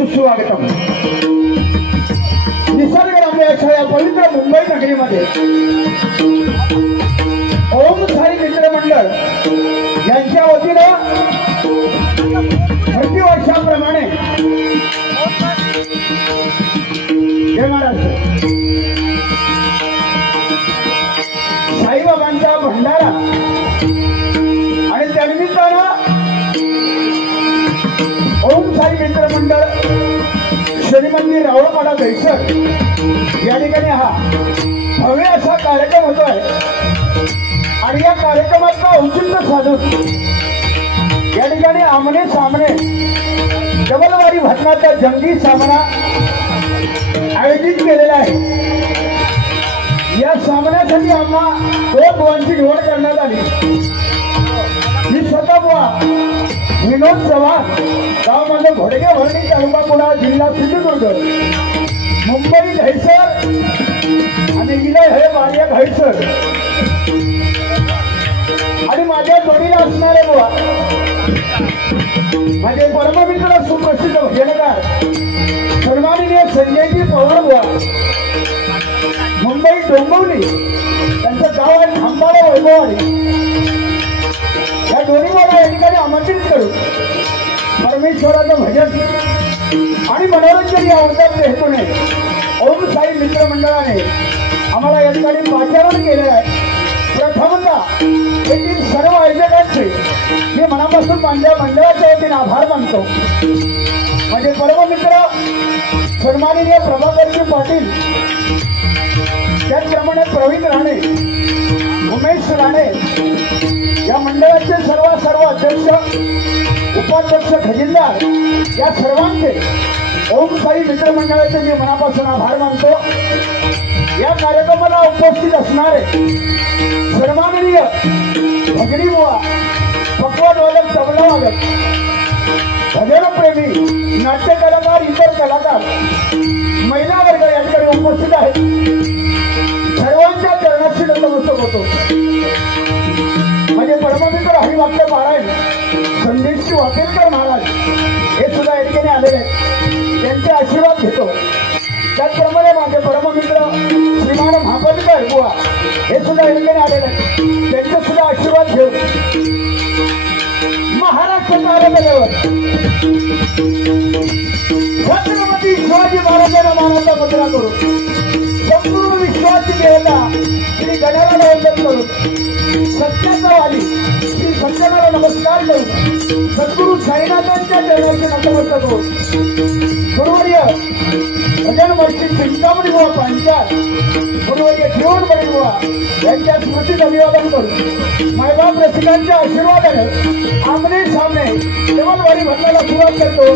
सुस्वागतम निसर्गरम्याच्या या पवित्र मुंबई नगरीमध्ये ओम साई मित्र मंडळ यांच्या वतीनं प्रतिवर्षाप्रमाणे जय महाराष्ट्र साईबाबांचा भंडारा आणि त्यानिमित्तानं ओम साई मित्र मंडळ शनिमंदिर रावळपाडा दहिसर या ठिकाणी हा भव्य असा कार्यक्रम होतोय आणि या कार्यक्रमाचा औचित्य साधून या ठिकाणी आमने सामने डबलवारी भजनाचा जंगी सामना आयोजित केलेला आहे। या सामन्यासाठी आम्हाला 2 बुवांची निवड करण्यात आली। मी स्वतः बुवा विनोद चव्हाण, गाव माझं घोडगे भरणी, तालुका कुडाळ, जिल्हा सिंधुदुर्ग, मुंबई दहिसर आणि विलय हे मार्या दहिसर आणि माझ्या जोडीला असणारे बुवा माझे परममित्र सुप्रसिद्ध भजनकार सन्माननीय संजयजी पवार बुवा, मुंबई डोंबिवली, त्यांचं गाव आहे खांबाळा वैभववाडी। या दोन्ही मला या ठिकाणी आमंत्रित करू परमेश्वराचं भजन आणि मनोरंजन या अवतार हेतूने ओम साई मित्र मंडळाने आम्हाला या ठिकाणी पाचारण केलेलं आहे। प्रथमतः येथील सर्व आयोजकांचे मी मनापासून माझ्या मंडळाच्या वतीने आभार मानतो। माझे परममित्र सन्माननीय प्रभाकरजी पाटील, त्याचप्रमाणे प्रवीण राणे, उमेश राणे, या मंडळाचे सर्व अध्यक्ष, उपाध्यक्ष, खजिनदार या सर्वांचे ओम साई मित्र मंडळाचे मी मनापासून आभार मानतो। या कार्यक्रमाला उपस्थित असणारे सन्माननीय भगिनी बुवा, पक्वाद वादक, तबला वादक, भजन प्रेमी, नाट्य कलाकार, इतर कलाकार, महिला वर्ग या ठिकाणी उपस्थित आहेत। सर्वांच्या चरणाशी नतमस्तक होतो। माझे परममित्र हरिभक्त पारायण संदेशजी वाकेलकर महाराज हे सुद्धा या ठिकाणी आलेले आहेत, त्यांचे आशीर्वाद घेतो। त्याचप्रमाणे माझे परममित्र श्रीमान महापंतर बुवा हे सुद्धा या ठिकाणी आलेले आहेत, त्यांचे सुद्धा आशीर्वाद घेऊ। महाराष्ट्र तालुक्यावर छत्रपती शिवाजी महाराजांना मानाचा मुद्रा करू, संपूर्ण विश्वाची देवता श्री गणाला वंदन करू, सत्याचा वाली श्री सत्याला नमस्कार करू, सद्गुरू साईनाथांच्या चरणाचे नतमस्तक होऊ। गुरुवर्य भजन मस्जिद चिंतामणी बुवा पांचाळ, गुरुवर्य जीवनबळी बुवा यांच्या स्मृतीत अभिवादन करू। मायबाप रसिकांच्या आशीर्वादाने आमने सामने डबलवारी भजनाला सुरुवात करतो।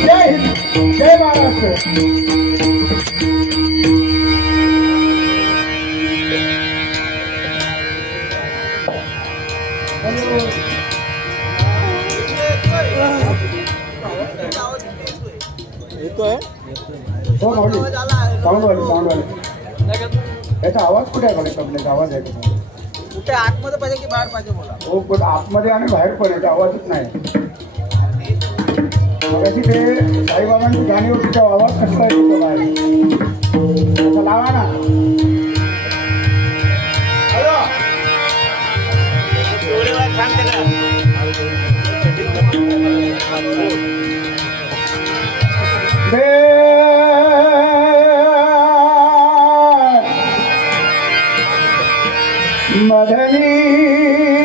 जय हिंद, जय महाराष्ट्र। त्याचा आवाज कुठे आहे बघा तबल्याचा आवाज आहे का? कुठे आतमध्ये पाहिजे की बाहेर पाहिजे बोला? हो पण आतमध्ये आणि बाहेर पण याचा आवाजच नाही. मगाशी ते साईबाबांची गाणी होती तेव्हा आवाज कसला येतो बाहेर त्याचा लावा ना. मदनी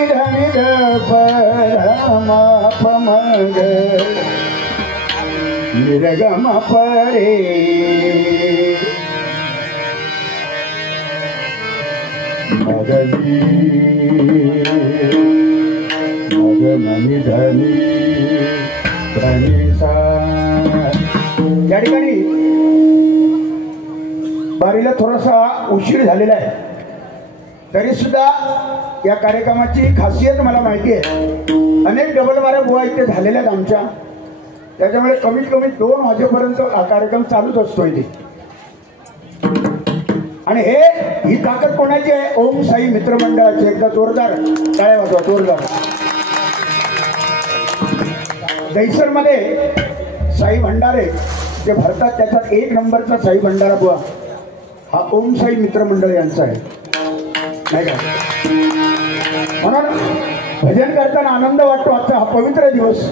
धनी परमा पमग निर्गम परे मदनी मगमनी धनी धनी सा. या ठिकाणी बारीला थोडासा उशीर झालेला आहे तरी सुद्धा या कार्यक्रमाची खासियत मला माहिती आहे. अनेक डबल बाऱ्या बुवा इथे झालेल्या आहेत आमच्या, त्याच्यामुळे कमीत कमी 2 वाजेपर्यंत हा कार्यक्रम चालूच असतो इथे. आणि ही ताकद कोणाची आहे? ओम साई मित्रमंडळाची. एकदा जोरदार टाळ्या वाजवा, जोरदार. दहिसर मध्ये साई भंडारे जे भरतात त्याच्यात 1 नंबरचा साई भंडारा बुवा हा ओम साई मित्रमंडळ यांचा आहे, नाही का? म्हणून भजन करताना आनंद वाटतो. आजचा हा पवित्र दिवस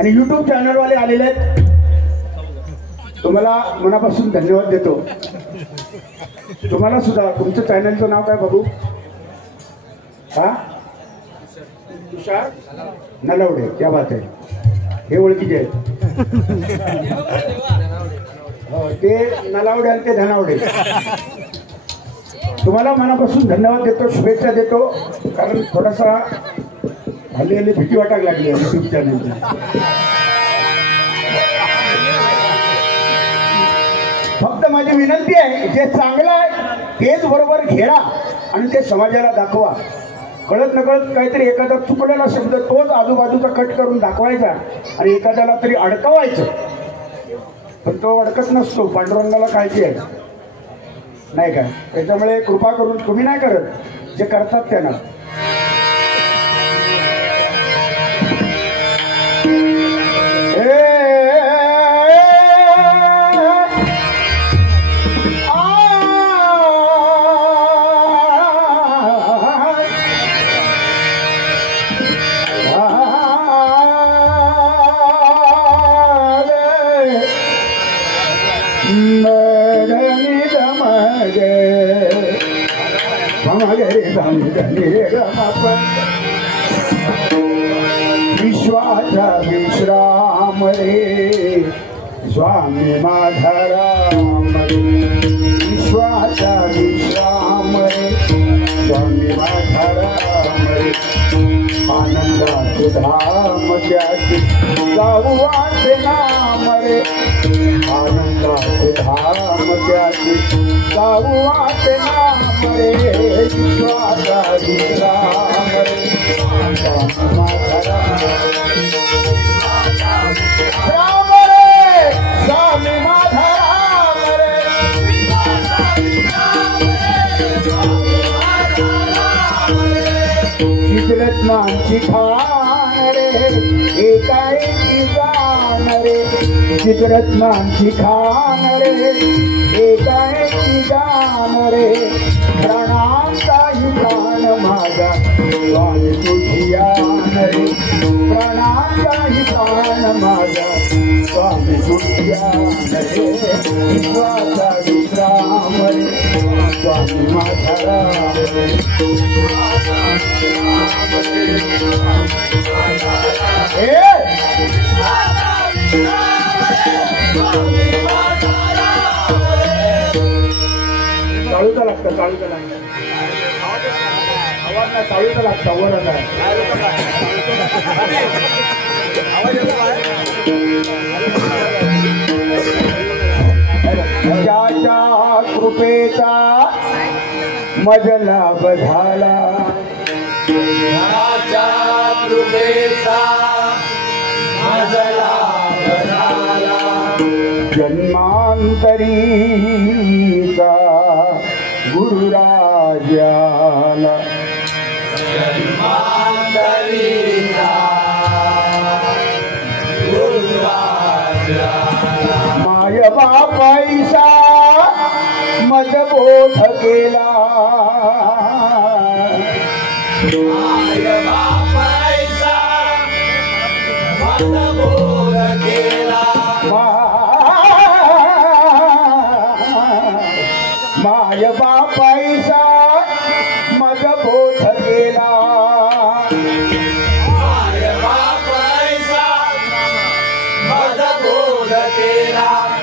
आणि युट्यूब चॅनलवाले आलेले आहेत, तुम्हाला मनापासून धन्यवाद देतो. तुम्हाला सुद्धा. तुमचं चॅनलचं नाव काय बाबू? हा, तुषार नलावडे. क्या बात आहे. हे ओळखीचे आहेत. हो, ते नलावडे आणि ते धनावडे. तुम्हाला मनापासून धन्यवाद देतो, शुभेच्छा देतो. कारण थोडासा हल्ली हल्ली भीती वाटायला लागली आहे युट्यूब चॅनलची. फक्त माझी विनंती आहे, जे चांगलं आहे तेच बरोबर घेरा आणि ते समाजाला दाखवा. कळत नकळत काहीतरी एखादा चुकलेला शब्द तोच आजूबाजूचा कट करून दाखवायचा आणि एखाद्याला तरी अडकवायचं, पण तो अडकत नसतो. पांडुरंगाला काळजी आहे, नाही का? त्याच्यामुळे कृपा करून तुम्ही नाही करत, जे करतात त्यांना. विश्वाचा विश्राम रे स्वामी माधराम रे. विश्वाचा विश्राम रे स्वामी माधराम रे. आनंदाचे धाम त्याचे जाऊ वाटे नाम रे. आनंदाचे धाम त्याचे जाऊ वाटे नाम रे. विश्वाचा विश्राम रे स्वामी माधराम राम रे. स्वामी माधराम रे. चित्ररत्नांची खान रे एकाएकी जाण रे. चित्ररत्नांची खान रे एकाएकी जाण रे. प्राणांचाही प्राण माझा स्वामी तुझियान रे. प्राणांचाही प्राण माझा स्वामी तुझियान रे. विश्वाचा विश्राम रे स्वामी माधराम रे. चालूचा लागतं, चालूचा लागतं. आवाज नाही, चालूचा लागतं. वर ज्याच्या कृपेचा मजला बधाला. ज्याच्या कृपेचा मजला बधाला. जन्मान जन्मांतरीचा गुरुराजाला माय बापाईसा मदबोध केला माय बापाईसा मदबोध केला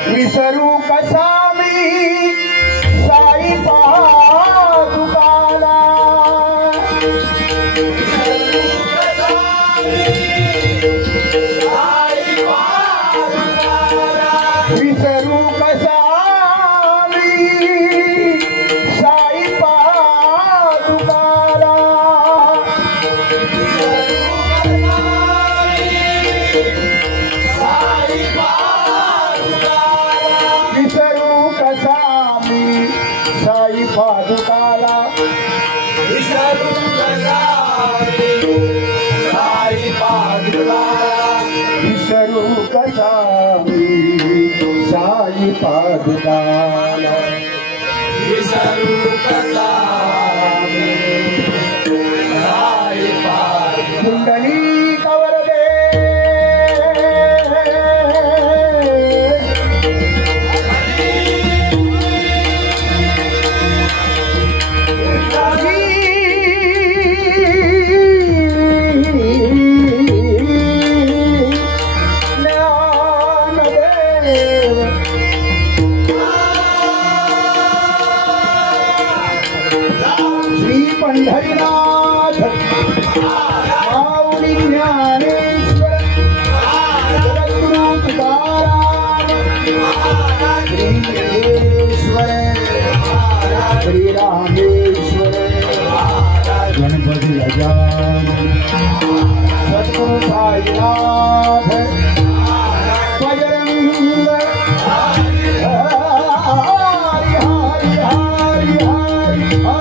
विसरू कसा मी साई पादुकाला विसरू कसा मी साई पादुकाला विसरू कसा मी साई पादुकाला विसरू कसा साई पादुकाला विसरू कसा मी साई पादुकाला विसरू कसा साई पादुकाला कुंडली कवर दे श्री पंढरीनाथ माऊली ज्ञानेश्वर जगद्गुरु तुकाराम श्री योगेश्वर श्री रामेश्वर गणपती गजानन सद्गुरु साईनाथ बजरंग हरि हरि हरि हरि हरि हरि हरि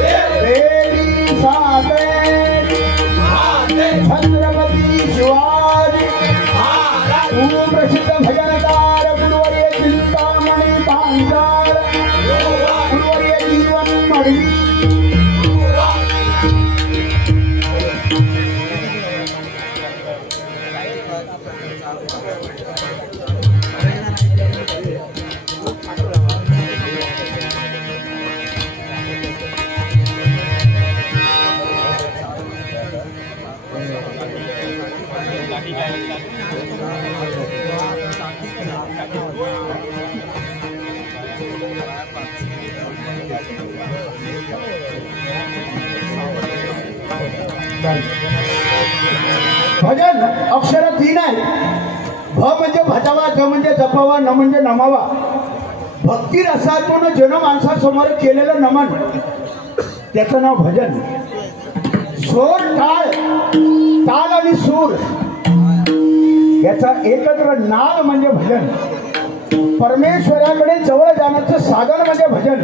देवी सातेरी छत्रपती शिवाजी सुप्रसिद्ध भजनकार गुरुवर्य चिंतामणी पांचाळ गुरुवर्य जीवन मडवी भजन अक्षर 3 आहे. भ म्हणजे भजावा, ज म्हणजे जपावा, न म्हणजे नमावा. भक्ती रसातून जन माणसासमोर केलेलं नमन त्याचं नाव भजन. स्वर टाळ, ताल आणि सूर याचा एकत्र नाद म्हणजे भजन. परमेश्वराकडे जवळ जाण्याचं साधन म्हणजे भजन.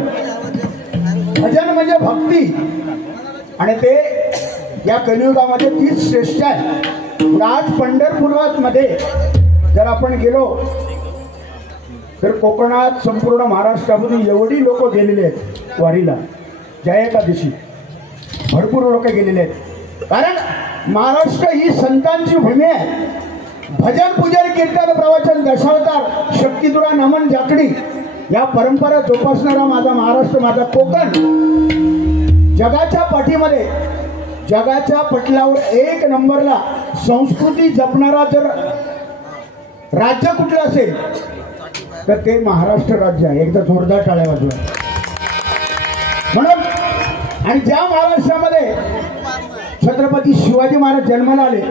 भजन म्हणजे भक्ती आणि ते या कलियुगामध्ये तीच श्रेष्ठ आहे. आज पंढरपुरात मध्ये जर आपण गेलो तर कोकणात संपूर्ण महाराष्ट्रामधून एवढी लोक गेलेले आहेत वारीला. जय एकादशी भरपूर लोक गेलेले आहेत. कारण महाराष्ट्र ही संतांची भूमी आहे. भजन पूजन कीर्तन प्रवचन दशावतार शक्तिदुरा नमन जाकडी या परंपरा जोपासणारा माझा महाराष्ट्र, माझा कोकण जगाच्या पाठीमध्ये, जगाच्या पटलावर 1 नंबरला संस्कृती जपणारा जर राज्य कुठलं असेल तर ते महाराष्ट्र राज्य आहे. एकदा जोरदार टाळ्या वाजवा. म्हणून आणि ज्या महाराष्ट्रामध्ये छत्रपती शिवाजी महाराज जन्माला आले,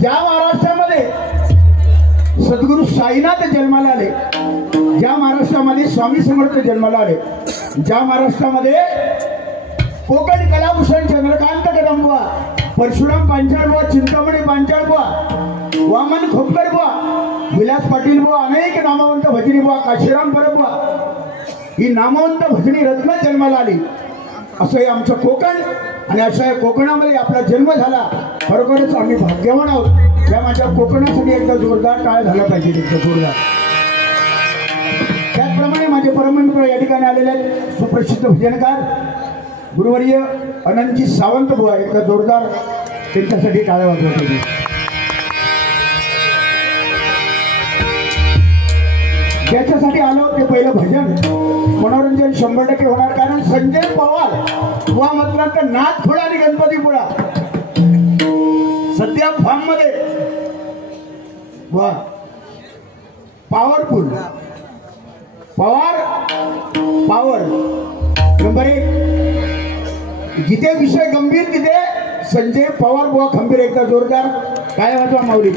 ज्या महाराष्ट्रामध्ये सद्गुरू साईनाथ जन्माला आले, ज्या महाराष्ट्रामध्ये स्वामी समर्थ जन्माला आले, ज्या महाराष्ट्रामध्ये कोकण कलाभूषण चंद्रकांत कदमबुवा, परशुराम पांचाळबुवा, चिंतामणी पांचाळबुवा, वामन खोपकरबुवा, विलास पाटीलबुवा, अनेक नामवंत भजनीबुवा, काशीराम परबुवा, ही नामवंत भजनी रत्न जन्माला आली. असं हे आमचं कोकण. आणि अशा या कोकणामध्ये आपला जन्म झाला. खरोखरच आम्ही भाग्यवान आहोत. या माझ्या कोकणासाठी एकदा जोरदार टाळ झाला पाहिजे, एकदा जोरदार. त्याचप्रमाणे माझे परममित्र या ठिकाणी आलेले आहेत सुप्रसिद्ध भजनकार गुरुवर्य अनंतजी सावंत बुवा, एकदा जोरदार त्यांच्यासाठी टाळ्या वाजवत होते. ज्याच्यासाठी आलो ते पहिलं भजन मनोरंजन 100% होणार. कारण संजय पवार वा म्हटलं तर नाथपुडा आणि गणपतीपुळा सध्या फॉर्म मध्ये वा पॉवरफुल पॉवर पॉवर नंबर 1. जिथे विषय गंभीर तिथे संजय पवार बुवा खंबीर. एकदा जोरदार काय वाजवा माऊली.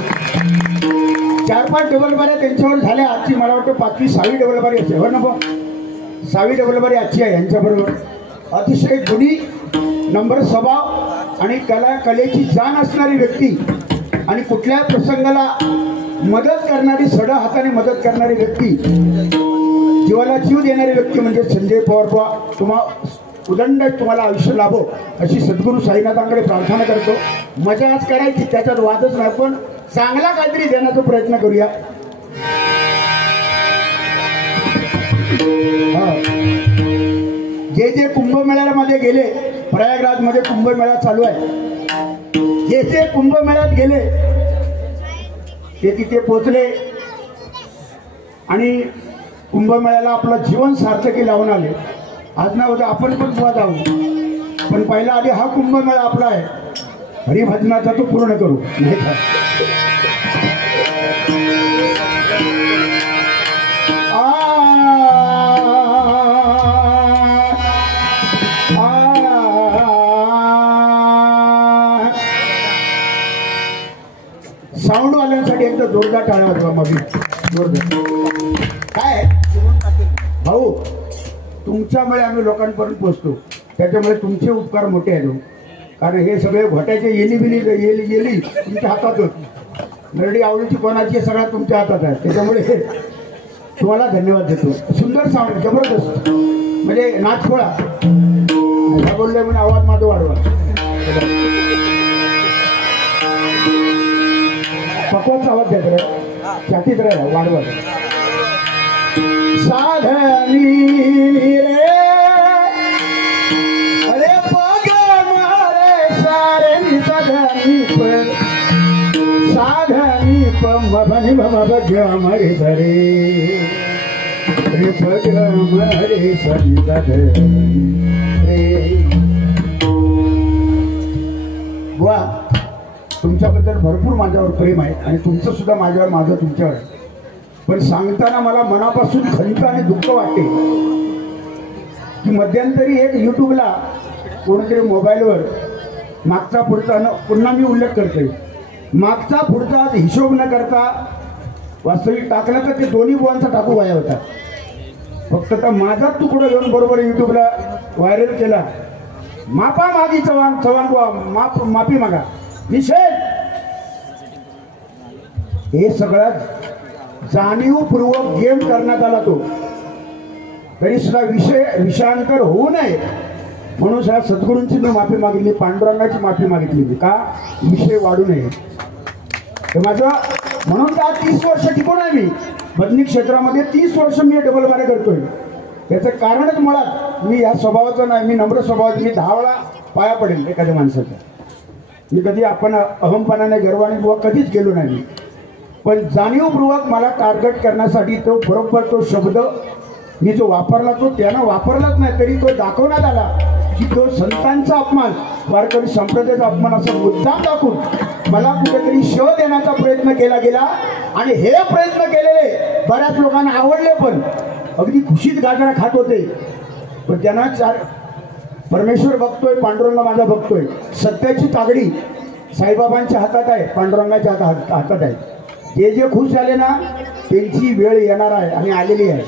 4-5 डबल बाऱ्या त्यांच्यावर झाल्या. आजची मला वाटतं 5वी 6वी डबल बारी असेल. हो ना बा, 6वी डबल बारी आजची आहे यांच्याबरोबर. अतिशय गुणी, नम्र स्वभाव आणि कलेची जाण असणारी व्यक्ती आणि कुठल्या प्रसंगाला मदत करणारी, सड हाताने मदत करणारी व्यक्ती, जीवाला जीव देणारी व्यक्ती म्हणजे संजय पवार बुवा. उदंड तुम्हाला आयुष्य लाभो अशी सद्गुरू साईनाथांकडे प्रार्थना करतो. मजा आज करायची, त्याच्यात वादच नाही, पण चांगला काहीतरी देण्याचा प्रयत्न करूया. जे जे कुंभमेळ्यामध्ये गेले, प्रयागराजमध्ये कुंभमेळा चालू आहे, जे जे कुंभमेळ्यात गेले ते तिथे पोचले आणि कुंभमेळ्याला आपलं जीवन सार्थकी लावून आले. आज ना उद्या आपण पण बुवा जाऊ, पण पहिला आधी हा कुंभमेळा आपला आहे, हरिभजनाचा तो पूर्ण करू, नाही का? साऊंड वाल्यांसाठी एकदा जोरदार टाळ्या वाजवा मग. जोरदार. काय भाऊ, तुमच्यामुळे आम्ही लोकांपर्यंत पोहोचतो, त्याच्यामुळे तुमचे उपकार मोठे आहेत. कारण हे सगळे घोट्याचे येली तुमच्या हातात होत. नरडी आवडीची कोणाची सगळ्या तुमच्या हातात आहे, त्याच्यामुळे तुम्हाला धन्यवाद देतो. सुंदर साऊंड, जबरदस्त, म्हणजे नाचखोळा बोलले म्हणून आवाज माझा वाढवा. पकवाचा आवाज द्या, छातीत राहिला वाढवा. साधनी रे अरे पग मारे सारे साधनी साधनी पनी भग्य मरे सरे रे पग मरे सरी वा. तुमच्याबद्दल भरपूर माझ्यावर प्रेम आहे आणि तुमचं सुद्धा माझ्यावर, माझं तुमच्यावर आहे. पण सांगताना मला मनापासून खंत आणि दुःख वाटते की मध्यंतरी एक यूट्यूबला कोणतरी मोबाईलवर मागचा पुढचा, पुन्हा मी उल्लेख करतोय, मागचा पुढचा हिशोब न करता वास्तविक टाकलं तर ते दोन्ही बुवांचा टाकू वाया होता. फक्त तर माझाच तुकडा घेऊन बरोबर यूट्यूबला व्हायरल केला. मापा मागी चव्हाण बुवा, माफी मागा, निषेध. हे सगळं जाणीवपूर्वक गेम करण्यात आला. तो तरी सुद्धा विषयांतर होऊ नये म्हणून सगळ्या सद्गुरूंची मी माफी मागितली, पांडुरंगाची माफी मागितली. का विषय वाढू नये हे माझं. म्हणून तर 30 वर्ष टिकून आहे मी भजनी क्षेत्रामध्ये. 30 वर्ष मी डबल बारे करतोय. त्याचं कारणच मुळात मी या स्वभावाचं नाही, मी नम्र स्वभावाचं. मी 10 वेळा पाया पडेल एखाद्या माणसाचा. मी कधी आपण अहमपणाने गर्वाने बुवा कधीच गेलो नाही. पण जाणीवपूर्वक मला टार्गेट करण्यासाठी तो बरोबर तो शब्द मी जो वापरला तो त्यानं वापरलाच नाही, तरी तो दाखवण्यात आला की तो संतांचा अपमान, वारकरी संप्रदायाचा अपमान असं मुद्दाम दाखवून मला कुठेतरी शव देण्याचा प्रयत्न केला गेला. आणि हे प्रयत्न केलेले बऱ्याच लोकांना आवडले, पण अगदी खुशीत गाजरा खात होते. पण त्यांना परमेश्वर बघतोय, पांडुरंग माझा बघतोय. सत्याची तागडी साईबाबांच्या हातात आहे, पांडुरंगाच्या हातात आहे. जे जे खुश झाले ना त्यांची वेळ येणार आहे आणि आलेली आहे.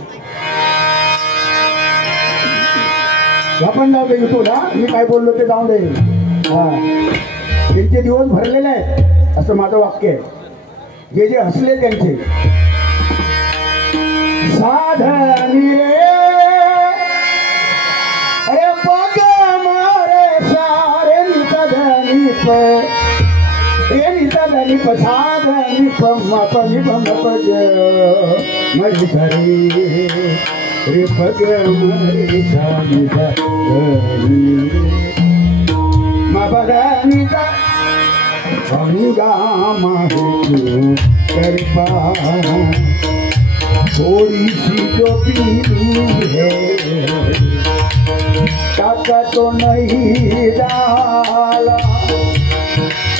आपण जाऊ दे युट्यूबला, मी काय बोललो ते जाऊ दे. हा, त्यांचे दिवस भरलेले आहेत असं माझं वाक्य आहे. जे जे हसले त्यांचे साधनी रे अरे पग मारे सारे निधनी प साधनी पग मरी सरी रे पग मरी सानी मबदानी का हंगामा कृपा थोड़ी सी जो पीली है टाका तो नहीं डाला,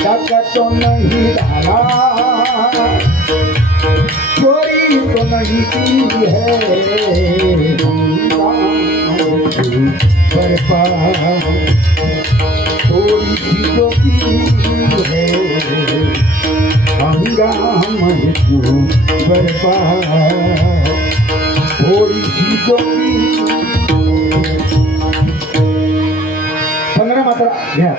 टाका तो नहीं डाला, चोरी तो नहीं की है कृपा थोड़ी सी जो पीली है हंगामा बरपा थोड़ी सी जो 15 मात्रा घ्या.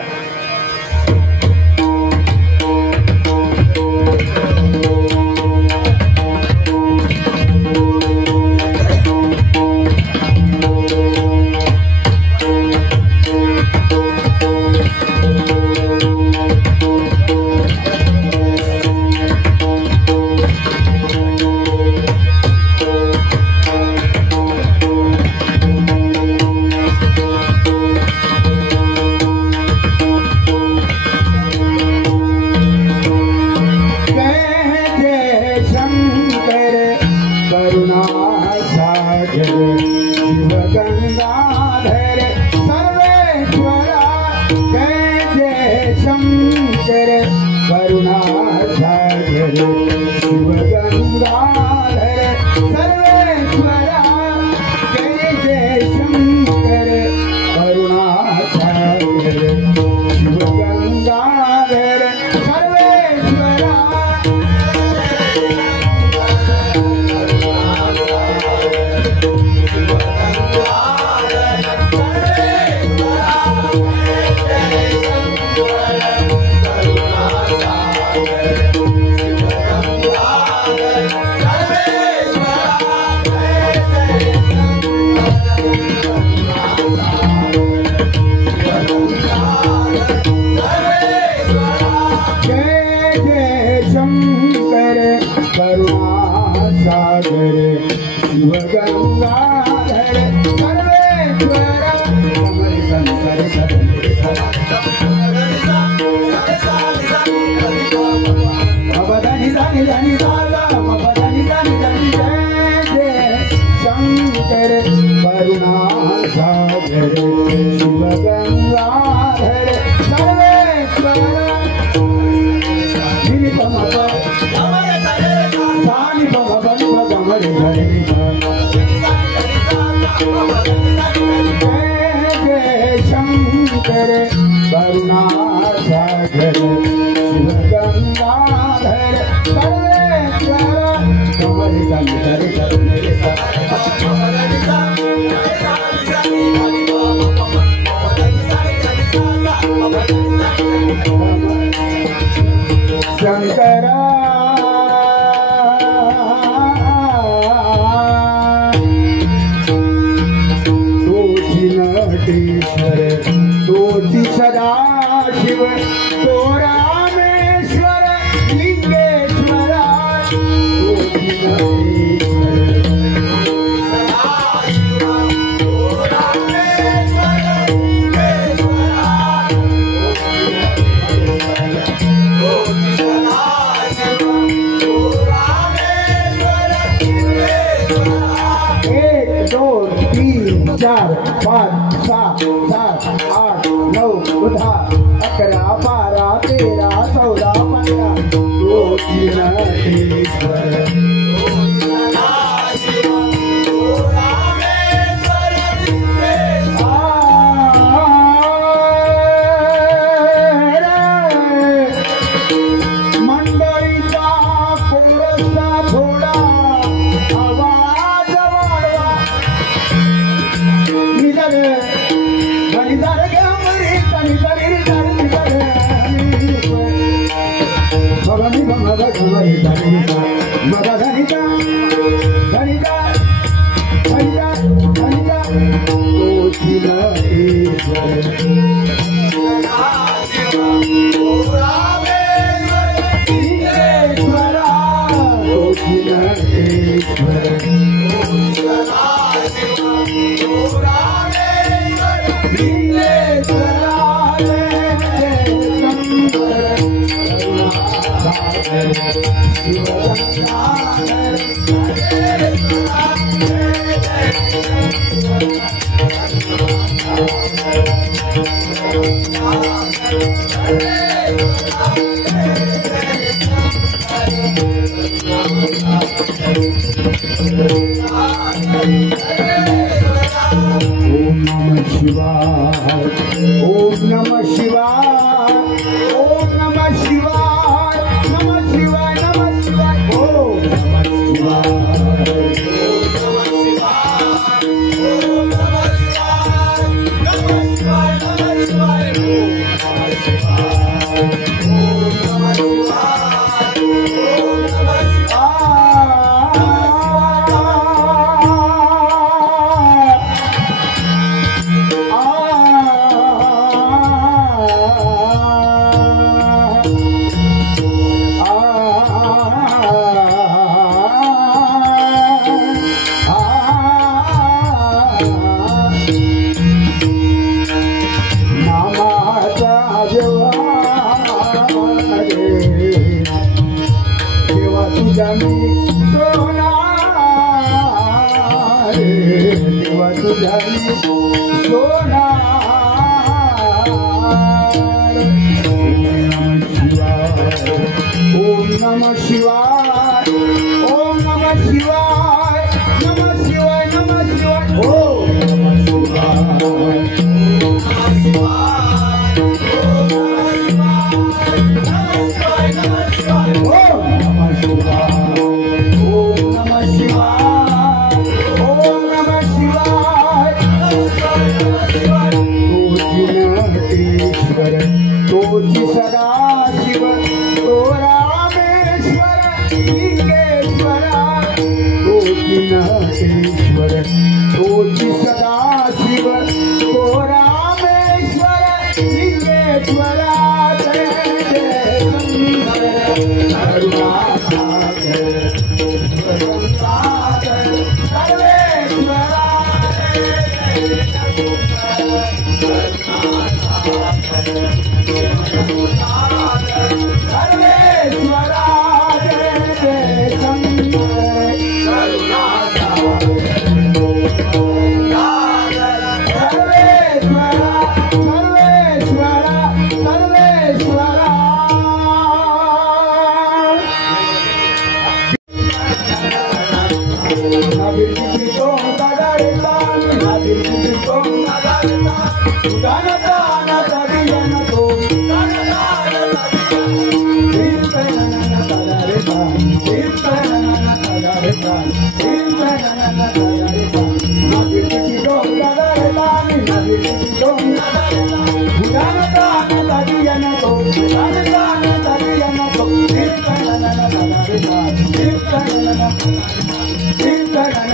Thank you.